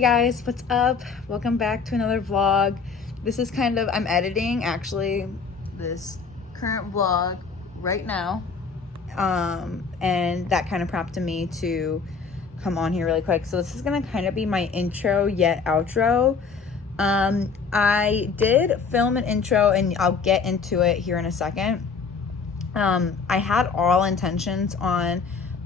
Hey guys, what's up? Welcome back to another vlog. This is I'm editing actually this current vlog right now. And that kind of prompted me to come on here really quick. So this is gonna kind of be my intro yet outro. I did film an intro and I'll get into it here in a second. I had all intentions on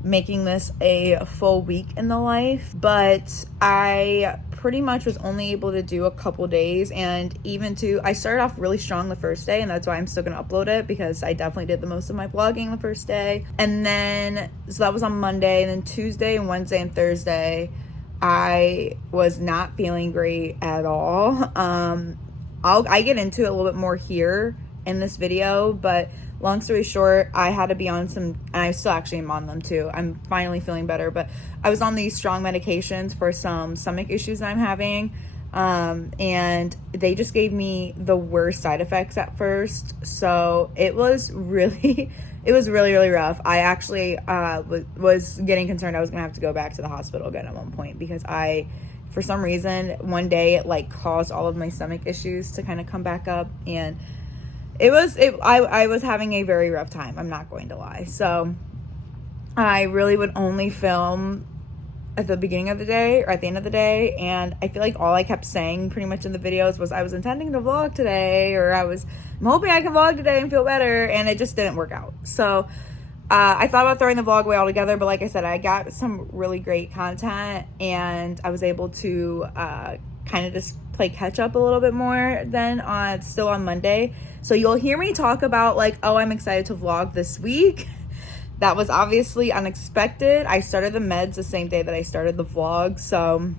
making this a full week in the life, but I pretty much was only able to do a couple days, and I started off really strong the first day, and that's why I'm still gonna upload it, because I definitely did the most of my vlogging the first day. And then so that was on Monday, and then Tuesday and Wednesday and Thursday I was not feeling great at all. I get into it a little bit more here in this video, but long story short, I had to be on some, and I still actually am on them too. I'm finally feeling better, but I was on these strong medications for some stomach issues that I'm having. And they just gave me the worst side effects at first. So it was really, really rough. I actually was getting concerned I was gonna have to go back to the hospital again at one point, because for some reason, one day it like caused all of my stomach issues to kind of come back up, and I was having a very rough time, I'm not going to lie. So I really would only film at the beginning of the day or at the end of the day, and I feel like all I kept saying pretty much in the videos was I was intending to vlog today, or I'm hoping I can vlog today and feel better, and it just didn't work out. So I thought about throwing the vlog away altogether, but like I said, I got some really great content, and I was able to kind of just play catch up a little bit more than still on Monday. So you'll hear me talk about like, oh, I'm excited to vlog this week. That was obviously unexpected. I started the meds the same day that I started the vlog, so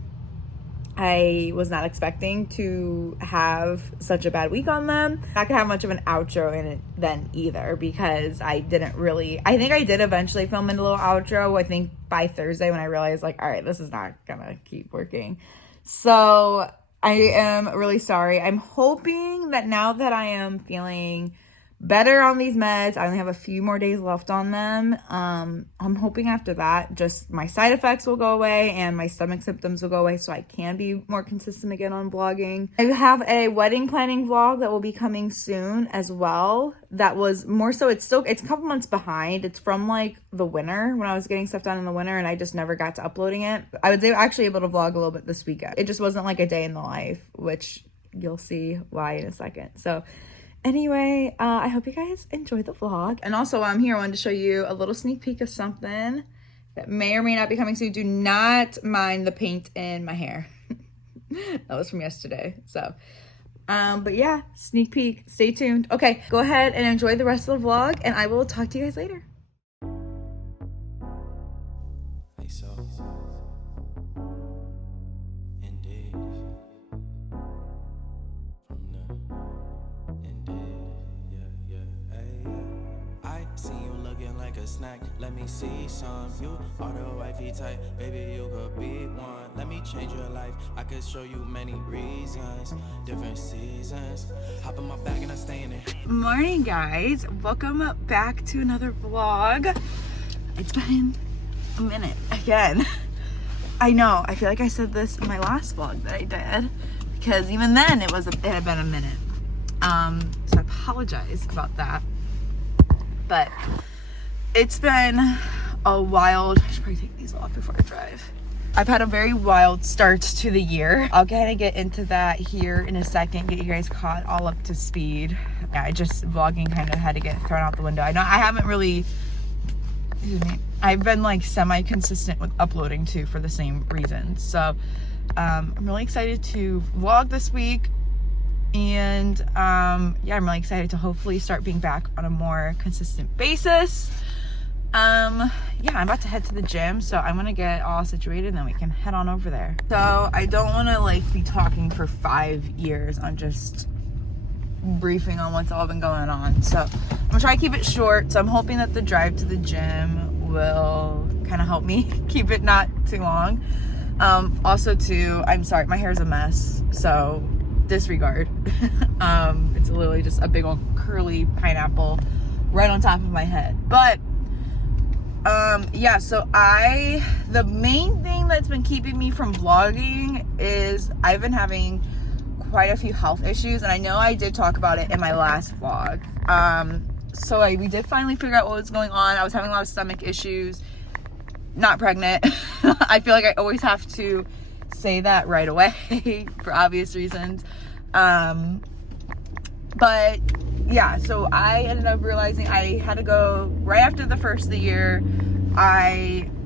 I was not expecting to have such a bad week on them. Not gonna have much of an outro in it then either, because I think I did eventually film in a little outro, I think by Thursday, when I realized like, all right, this is not gonna keep working. So I am really sorry. I'm hoping that now that I am feeling better on these meds, I only have a few more days left on them. I'm hoping after that, just my side effects will go away and my stomach symptoms will go away, so I can be more consistent again on vlogging. I have a wedding planning vlog that will be coming soon as well. That was more so, it's a couple months behind. It's from like the winter, when I was getting stuff done in the winter, and I just never got to uploading it. I was actually able to vlog a little bit this weekend. It just wasn't like a day in the life, which you'll see why in a second. So anyway, I hope you guys enjoyed the vlog. And also while I'm here, I wanted to show you a little sneak peek of something that may or may not be coming soon. Do not mind the paint in my hair. That was from yesterday. So, but yeah, sneak peek, stay tuned. Okay, go ahead and enjoy the rest of the vlog, and I will talk to you guys later. Snack, let me see some. You are the wifey type, baby, you could be one. Let me change your life, I could show you many reasons, different seasons. Hop in my bag and I stay in it. Morning, guys. Welcome back to another vlog. It's been a minute again. I know, I feel like I said this in my last vlog that I did, because even then it had been a minute. So I apologize about that. But it's been a wild, I should probably take these off before I drive. I've had a very wild start to the year. I'll kind of get into that here in a second, get you guys caught all up to speed. Yeah, vlogging kind of had to get thrown out the window. I haven't really, I've been like semi-consistent with uploading too, for the same reason. So I'm really excited to vlog this week. And yeah, I'm really excited to hopefully start being back on a more consistent basis. Yeah, I'm about to head to the gym, so I'm gonna get all situated and then we can head on over there. So I don't want to like be talking for 5 years on just briefing on what's all been going on. So I'm gonna try to keep it short. So I'm hoping that the drive to the gym will kind of help me keep it not too long. Also too, I'm sorry, my hair is a mess, so disregard. It's literally just a big old curly pineapple right on top of my head. But Yeah, so the main thing that's been keeping me from vlogging is I've been having quite a few health issues, and I know I did talk about it in my last vlog. So we did finally figure out what was going on. I was having a lot of stomach issues, not pregnant. I feel like I always have to say that right away for obvious reasons. But yeah, so I ended up realizing I had to go right after the first of the year.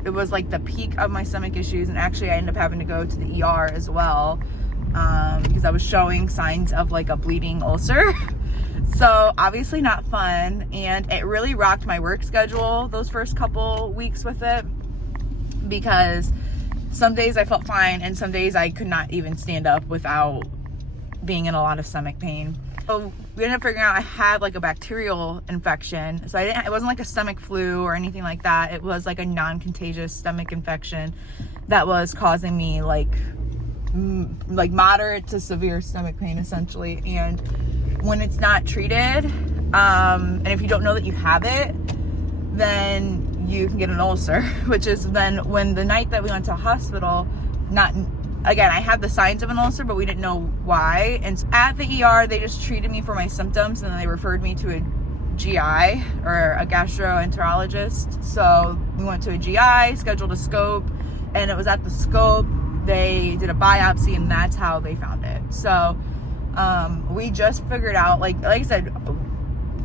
It was like the peak of my stomach issues, and actually I ended up having to go to the ER as well, because I was showing signs of like a bleeding ulcer. So obviously not fun, and it really rocked my work schedule those first couple weeks with it, because some days I felt fine and some days I could not even stand up without being in a lot of stomach pain. So we ended up figuring out I had like a bacterial infection. So it wasn't like a stomach flu or anything like that. It was like a non-contagious stomach infection that was causing me like moderate to severe stomach pain essentially. And when it's not treated, and if you don't know that you have it, then you can get an ulcer, which is then when the night that we went to hospital, again, I had the signs of an ulcer, but we didn't know why. And so at the ER, they just treated me for my symptoms, and then they referred me to a GI or a gastroenterologist. So we went to a GI, scheduled a scope, and it was at the scope they did a biopsy, and that's how they found it. So we just figured out, like I said,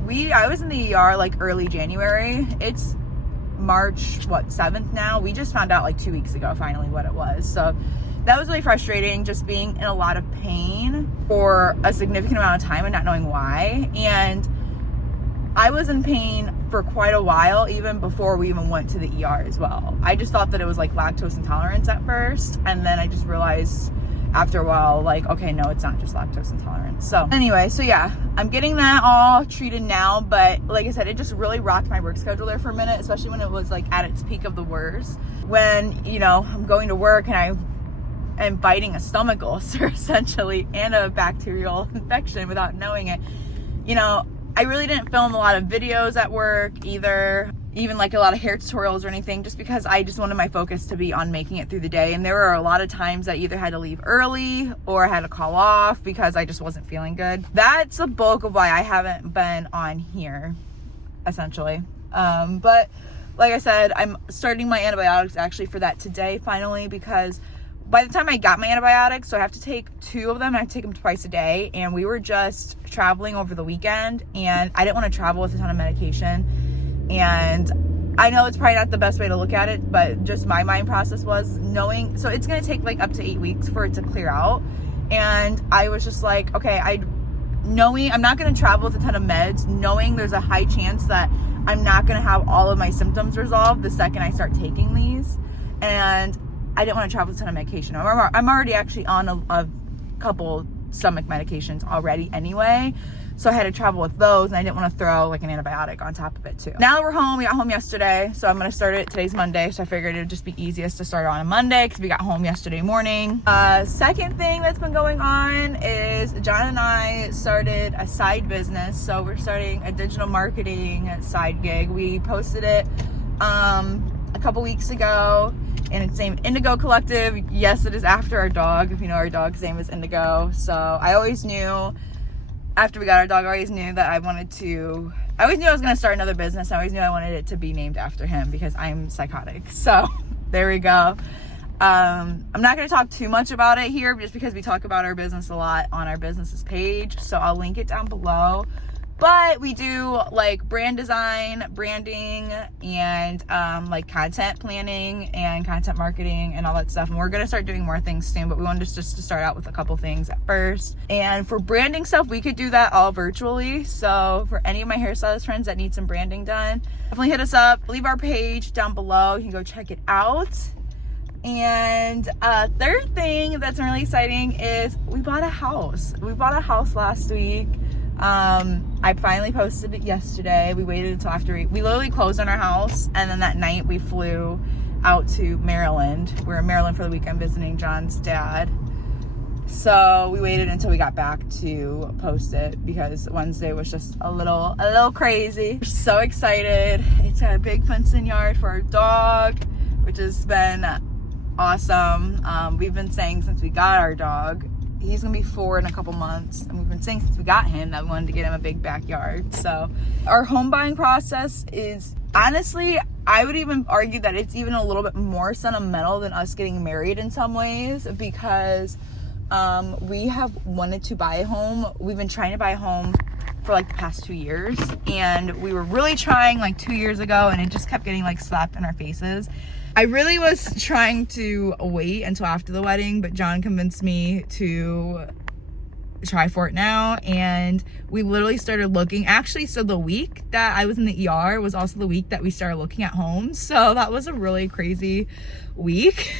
I was in the ER like early January. It's March 7th now. We just found out like 2 weeks ago finally what it was. So that was really frustrating, just being in a lot of pain for a significant amount of time and not knowing why. And I was in pain for quite a while, even before we even went to the ER as well. I just thought that it was like lactose intolerance at first, and then I just realized after a while, like, okay, no, it's not just lactose intolerance. So anyway, so yeah, I'm getting that all treated now, but like I said, it just really rocked my work schedule there for a minute, especially when it was like at its peak of the worst. When, you know, I'm going to work and I am fighting a stomach ulcer essentially and a bacterial infection without knowing it. You know, I really didn't film a lot of videos at work either, even like a lot of hair tutorials or anything, just because I just wanted my focus to be on making it through the day. And there were a lot of times I either had to leave early or I had to call off because I just wasn't feeling good. That's the bulk of why I haven't been on here, essentially. But like I said, I'm starting my antibiotics actually for that today finally, because by the time I got my antibiotics, so I have to take 2 of them, and I take them twice a day, and we were just traveling over the weekend, and I didn't want to travel with a ton of medication. And I know it's probably not the best way to look at it, but just my mind process was knowing, so it's going to take like up to 8 weeks for it to clear out. And I was just like, okay, knowing I'm not going to travel with a ton of meds, knowing there's a high chance that I'm not going to have all of my symptoms resolved the second I start taking these. And I didn't want to travel with a ton of medication. I'm already actually on a couple stomach medications already anyway. So I had to travel with those, and I didn't want to throw like an antibiotic on top of it too. Now that we're home, we got home yesterday, so I'm going to start it. Today's Monday, so I figured it would just be easiest to start on a Monday because we got home yesterday morning. Second thing that's been going on is John and I started a side business. So we're starting a digital marketing side gig. We posted it a couple weeks ago, and it's named Indigo Collective. Yes, it is after our dog. If you know, our dog's name is Indigo. So I always knew, after we got our dog, I always knew I was going to start another business. I always knew I wanted it to be named after him because I'm psychotic. So there we go. I'm not going to talk too much about it here just because we talk about our business a lot on our businesses page. So I'll link it down below. But we do like brand design, branding, and like content planning and content marketing and all that stuff. And we're going to start doing more things soon, but we wanted just to start out with a couple things at first. And for branding stuff, we could do that all virtually. So for any of my hairstylist friends that need some branding done, definitely hit us up. Leave our page down below. You can go check it out. And third thing that's really exciting is we bought a house. We bought a house last week. I finally posted it yesterday. We waited until after we literally closed on our house, and then that night we flew out to Maryland. We're in Maryland for the weekend visiting John's dad. So we waited until we got back to post it because Wednesday was just a little crazy. We're so excited. It's got a big fenced-in yard for our dog, which has been awesome. We've been saying since we got our dog, he's gonna be 4 in a couple months, and we've been saying since we got him that we wanted to get him a big backyard. So our home buying process is, honestly, I would even argue that it's even a little bit more sentimental than us getting married in some ways, because we have wanted to buy a home. We've been trying to buy a home for like the past 2 years, and we were really trying like 2 years ago, and it just kept getting like slapped in our faces. I really was trying to wait until after the wedding, but John convinced me to try for it now, and we literally started looking. Actually, so the week that I was in the ER was also the week that we started looking at homes, so that was a really crazy week.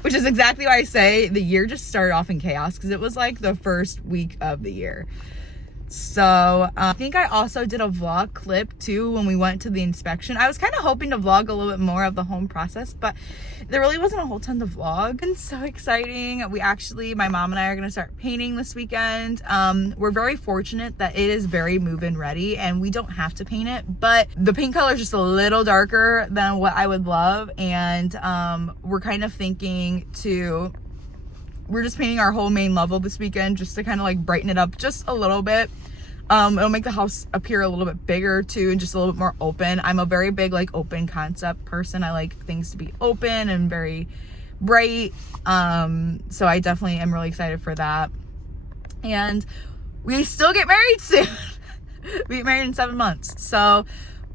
Which is exactly why I say the year just started off in chaos, because it was like the first week of the year. So I think I also did a vlog clip too when we went to the inspection. I was kind of hoping to vlog a little bit more of the home process, but there really wasn't a whole ton to vlog. And so exciting. My mom and I are going to start painting this weekend. We're very fortunate that it is very move-in ready and we don't have to paint it, but the paint color is just a little darker than what I would love. And we're kind of thinking we're just painting our whole main level this weekend just to kind of like brighten it up just a little bit. It'll make the house appear a little bit bigger too, and just a little bit more open. I'm a very big like open concept person. I like things to be open and very bright. So I definitely am really excited for that. And we still get married soon. We get married in 7 months. So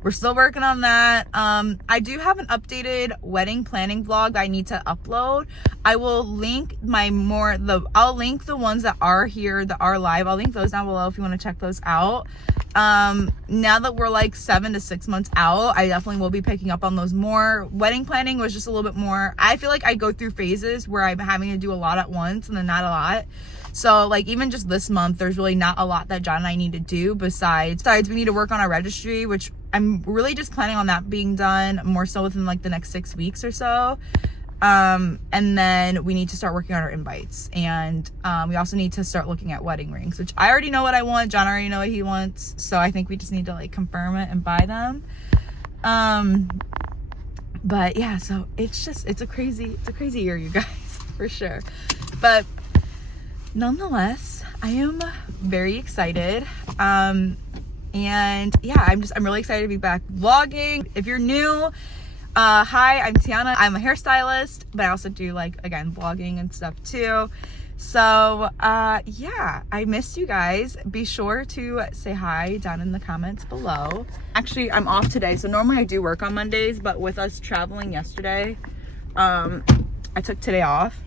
we're still working on that. I do have an updated wedding planning vlog that I need to upload. I will link I'll link the ones that are here, that are live. I'll link those down below if you want to check those out. Now that we're like 7 to 6 months out, I definitely will be picking up on those more. Wedding planning was just a little bit more, I feel like I go through phases where I'm having to do a lot at once and then not a lot. So like even just this month, there's really not a lot that John and I need to do besides we need to work on our registry, which I'm really just planning on that being done more so within like the next 6 weeks or so. And then we need to start working on our invites, and we also need to start looking at wedding rings, which I already know what I want. John already know what he wants, so I think we just need to like confirm it and buy them. But yeah, so it's a crazy year, you guys, for sure. But nonetheless, I am very excited. And yeah, I'm really excited to be back vlogging. If you're new, hi, I'm Tiana. I'm a hairstylist, but I also do like, again, vlogging and stuff too. So yeah, I missed you guys. Be sure to say hi down in the comments below. Actually, I'm off today, so normally I do work on Mondays, but with us traveling yesterday, I took today off.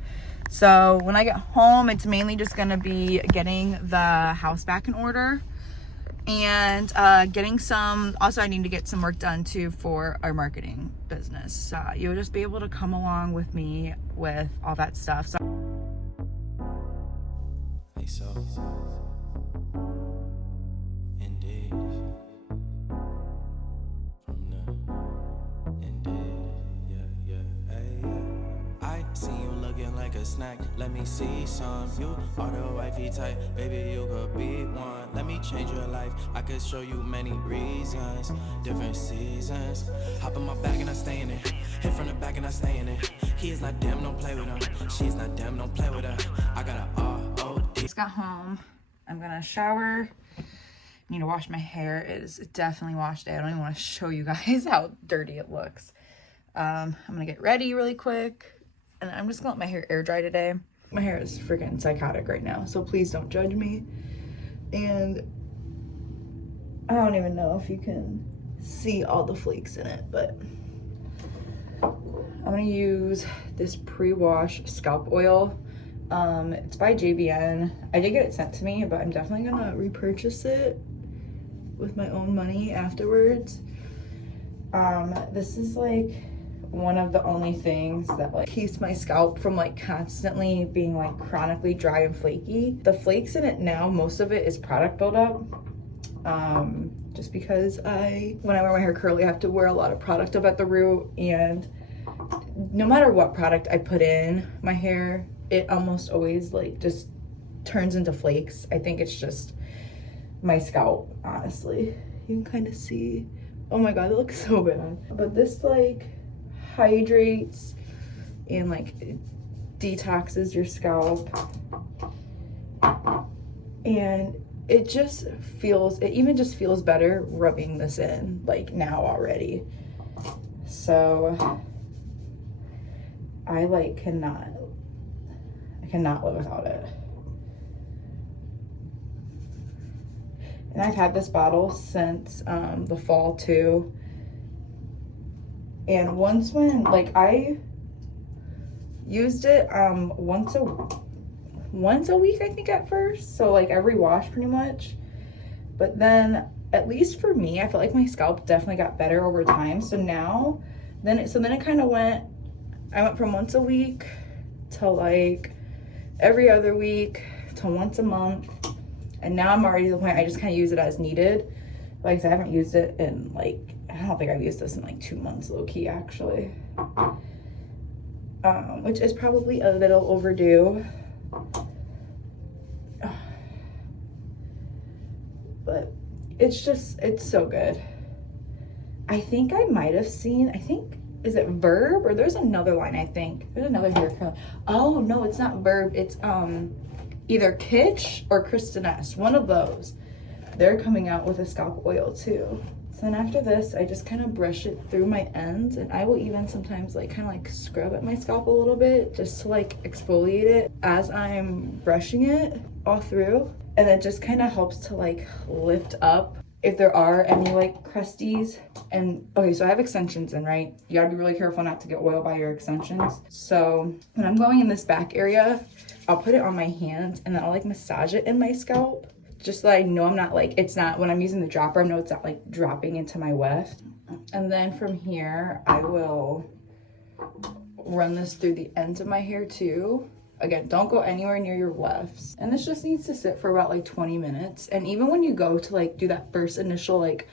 So when I get home, it's mainly just gonna be getting the house back in order and getting also I need to get some work done too for our marketing business. You'll just be able to come along with me with all that stuff. So Indeed. From the indeed, yeah. I see you looking like a snack. Let me see some. You are the wifey type, baby. You could be one. Let me change your life. I could show you many reasons, different seasons. Hop in my bag and I stay in it. Hit from the back and I stay in it. He is not damn, don't play with him. She's not damn, don't play with her. I got a R-O-D. Just got home. I'm gonna shower. Need to wash my hair. It is definitely wash day. I don't even want to show you guys how dirty it looks. I'm gonna get ready really quick, and I'm just gonna let my hair air dry today. My hair is freaking psychotic right now, so please don't judge me. And I don't even know if you can see all the flakes in it, but I'm gonna use this pre-wash scalp oil. It's by JVN. I did get it sent to me, but I'm definitely gonna repurchase it with my own money afterwards. This is like one of the only things that like keeps my scalp from like constantly being like chronically dry and flaky. The flakes in it now, most of it is product buildup. Just because when I wear my hair curly, I have to wear a lot of product up at the root, and no matter what product I put in my hair, it almost always like just turns into flakes. I think it's just my scalp, honestly. You can kind of see, oh my god, it looks so bad. But this like hydrates and like detoxes your scalp, and it even just feels better rubbing this in like now already. So I like cannot live without it. And I've had this bottle since the fall too. And once when like I used it once a week, I think, at first. So like every wash pretty much. But then, at least for me, I felt like my scalp definitely got better over time. So now, then it kind of I went from once a week to like every other week to once a month. And now I'm already to the point I just kind of use it as needed. Like I said, I haven't used it in like, I don't think I've used this in like 2 months, low key, actually. Which is probably a little overdue. But it's so good. I think I might have seen, is it Verb, or there's another line, I think. There's another hair care. Oh, no, it's not Verb. It's either Kitsch or Kristen S. One of those. They're coming out with a scalp oil too. So then after this, I just kind of brush it through my ends, and I will even sometimes like kind of like scrub at my scalp a little bit just to like exfoliate it as I'm brushing it all through. And it just kind of helps to like lift up if there are any like crusties. And okay, so I have extensions in, right? You gotta be really careful not to get oil by your extensions. So when I'm going in this back area, I'll put it on my hands and then I'll like massage it in my scalp, just so I know I'm not like, it's not, when I'm using the dropper, I know it's not like dropping into my weft. And then from here, I will run this through the ends of my hair too. Again, don't go anywhere near your wefts. And this just needs to sit for about like 20 minutes. And even when you go to like do that first initial like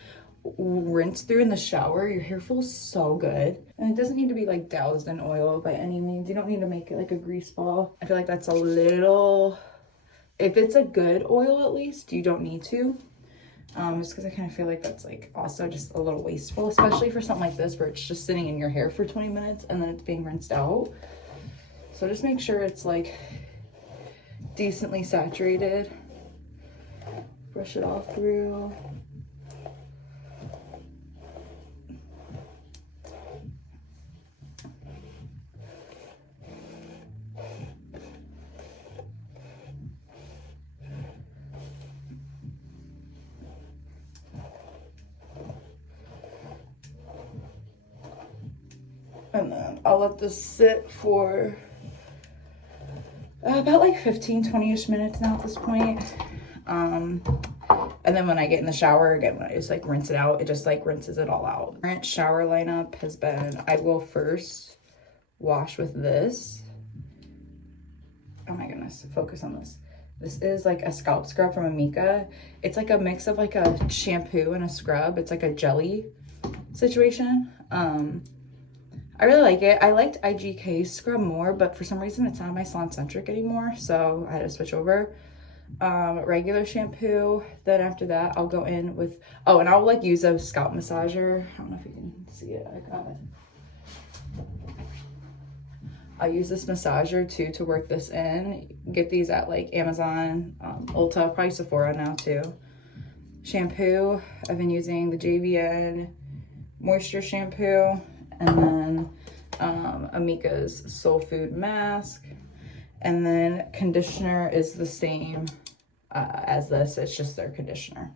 rinse through in the shower, your hair feels so good. And it doesn't need to be like doused in oil by any means. You don't need to make it like a grease ball. I feel like that's a little, if it's a good oil at least, you don't need to. Just because I kind of feel like that's like also just a little wasteful, especially for something like this where it's just sitting in your hair for 20 minutes and then it's being rinsed out. So just make sure it's like decently saturated. Brush it all through. And then I'll let this sit for about like 15-20ish minutes now at this point. And then when I get in the shower again, when I just like rinse it out, it just like rinses it all out. Current shower lineup has been, I will first wash with this. Oh my goodness, focus on this. This is like a scalp scrub from Amika. It's like a mix of like a shampoo and a scrub. It's like a jelly situation. I really like it. I liked IGK's scrub more, but for some reason it's not my salon centric anymore, so I had to switch over. Regular shampoo. Then after that, I'll go in with, oh, and I'll like use a scalp massager. I don't know if you can see it. I got it. I'll use this massager too to work this in. Get these at like Amazon, Ulta, probably Sephora now too. Shampoo. I've been using the JVN moisture shampoo. And then Amika's Soul Food mask. And then conditioner is the same as this. It's just their conditioner.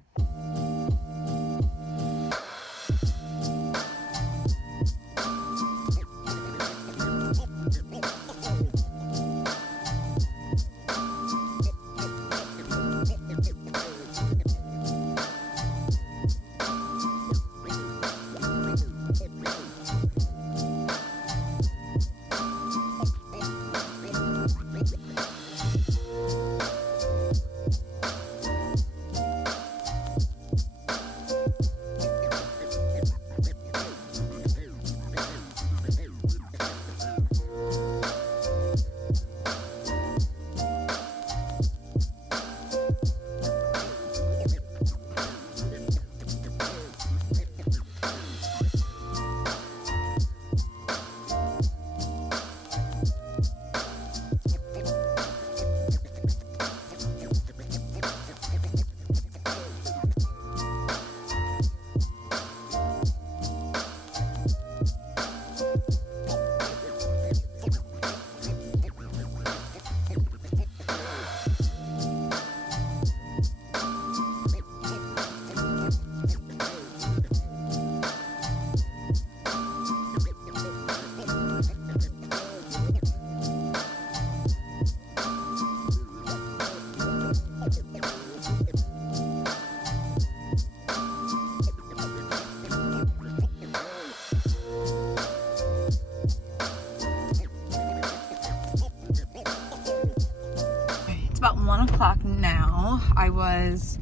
about 1 o'clock now. I was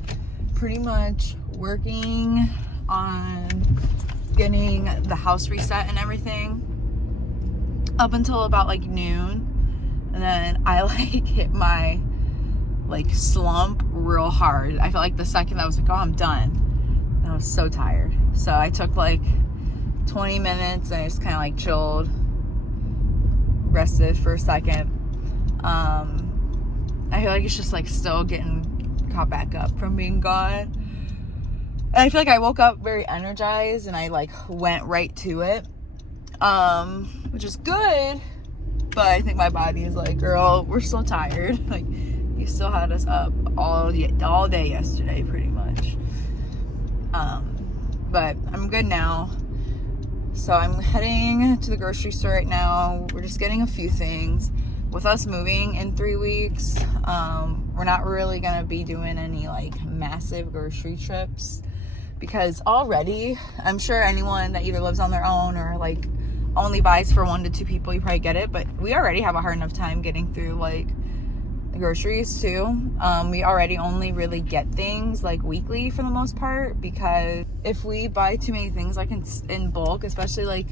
pretty much working on getting the house reset and everything up until about like noon, and then I like hit my like slump real hard. I felt like the second I was like, oh, I'm done, and I was so tired. So I took like 20 minutes and I just kind of like chilled, rested for a second. I feel like it's just like still getting caught back up from being gone. And I feel like I woke up very energized and I like went right to it, which is good. But I think my body is like, girl, we're still tired. Like, you still had us up all day yesterday, pretty much. But I'm good now. So I'm heading to the grocery store right now. We're just getting a few things. With us moving in 3 weeks, we're not really gonna be doing any like massive grocery trips, because already, I'm sure anyone that either lives on their own or like only buys for 1 to 2 people, you probably get it, but we already have a hard enough time getting through like the groceries too. We already only really get things like weekly for the most part, because if we buy too many things like in bulk, especially like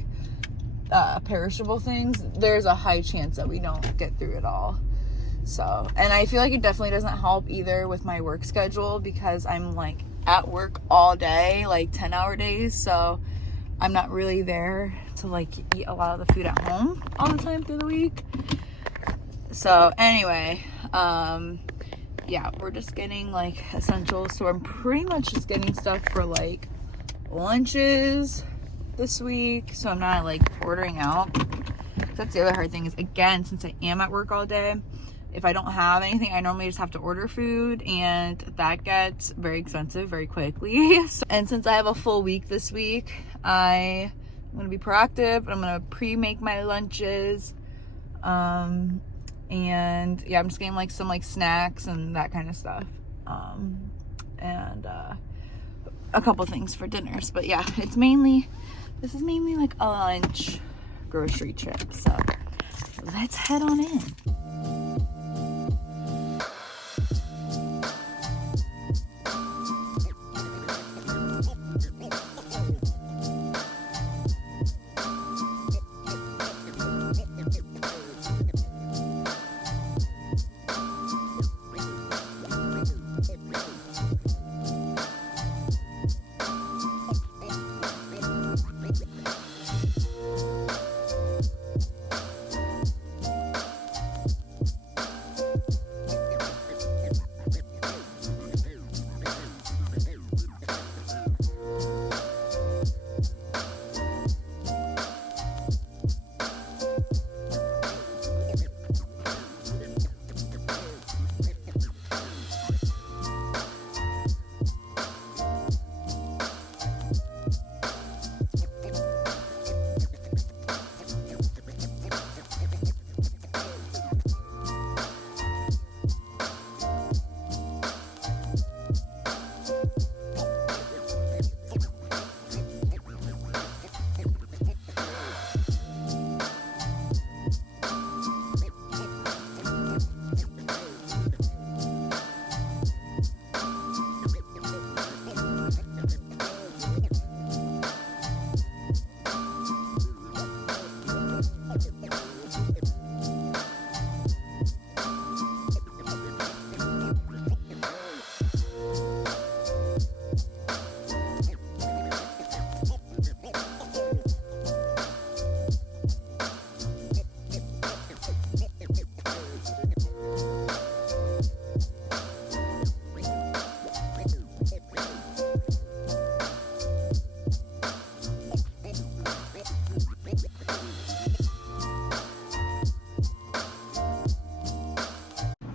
perishable things, there's a high chance that we don't get through it all. So, and I feel like it definitely doesn't help either with my work schedule, because I'm like at work all day, like 10-hour days, so I'm not really there to like eat a lot of the food at home all the time through the week. So anyway, yeah, we're just getting like essentials. So I'm pretty much just getting stuff for like lunches this week, so I'm not like ordering out. That's the other hard thing, is again, since I am at work all day, if I don't have anything, I normally just have to order food, and that gets very expensive very quickly. And since I have a full week this week, I'm gonna be proactive. I'm gonna pre-make my lunches, and yeah, I'm just getting like some like snacks and that kind of stuff, and a couple things for dinners. But yeah, this is mainly like a lunch grocery trip. So let's head on in.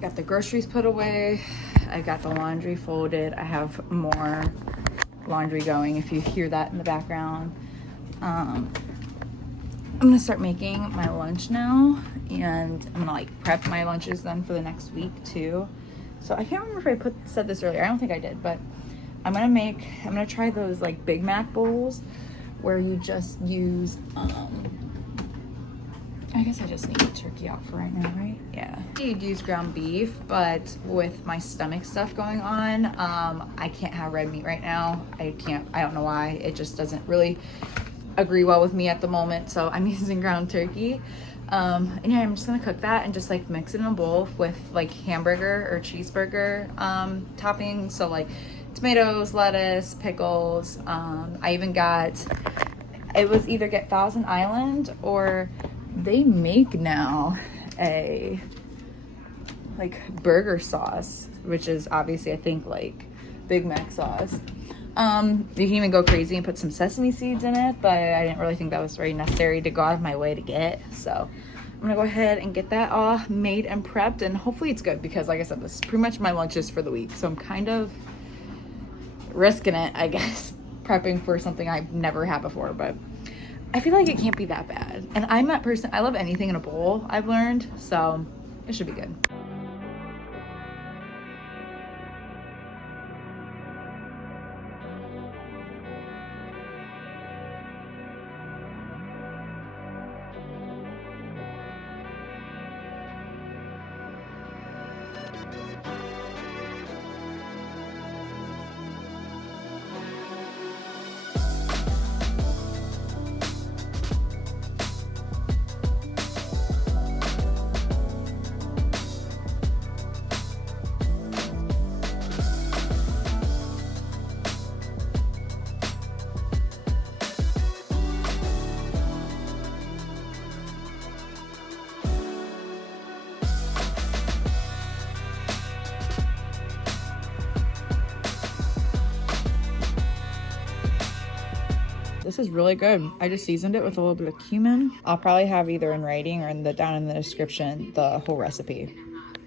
Got the groceries put away. I got the laundry folded. I have more laundry going if you hear that in the background. I'm gonna start making my lunch now, and I'm gonna like prep my lunches then for the next week too. So I can't remember if I said this earlier. I don't think I did, but I'm gonna try those like Big Mac bowls where you just use I I guess I just need the turkey out for right now, right? Yeah. You'd use ground beef, but with my stomach stuff going on, I can't have red meat right now. I don't know why. It just doesn't really agree well with me at the moment. So I'm using ground turkey. And yeah, I'm just gonna cook that and just like mix it in a bowl with like hamburger or cheeseburger toppings. So like tomatoes, lettuce, pickles. I even got, it was either get Thousand Island or they make now a like burger sauce, which is obviously I think like Big Mac sauce. You can even go crazy and put some sesame seeds in it, but I didn't really think that was very necessary to go out of my way to get. So I'm gonna go ahead and get that all made and prepped, and hopefully it's good because like I said, this is pretty much my lunches for the week. So I'm kind of risking it, I guess, prepping for something I've never had before, but I feel like it can't be that bad. And I'm that person, I love anything in a bowl, I've learned, so it should be good. This is really good. I just seasoned it with a little bit of cumin. I'll probably have either in writing or down in the description the whole recipe.